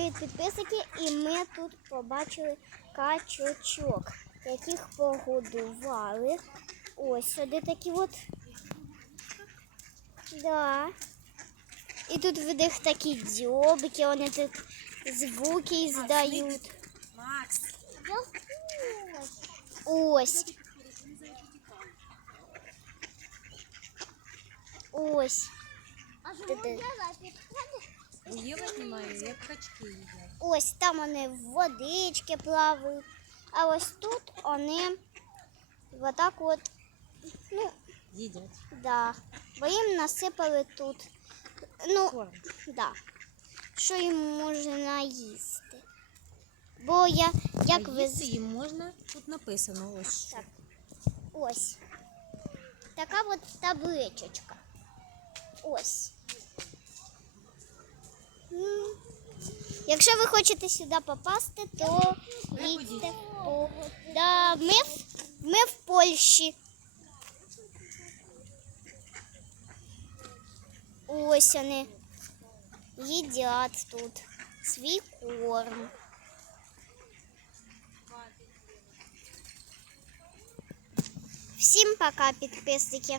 Привіт, підписники! І ми тут побачили качочок, яких погодували. Ось сюди такі от. Да. І тут в них такі дзьобики, вони тут звуки іздають. Макс, Ось. Ось. Де-де? У немає, як качки їдять. Ось там вони в водички плавають. А ось тут вони отак от, ну, Їдять. да. Бо їм насипали тут. Ну, Корм. да. Що їм можна їсти? Бо я, як а ви їсти їм можна, тут написано ось. що. Так. Ось. Така от табличечка. Ось. Якщо ви хочете сюди попасти, то їдьте. по- Да, ми, в- ми в Польщі. Ось вони їдять тут свій корм. Всім пока, підписники.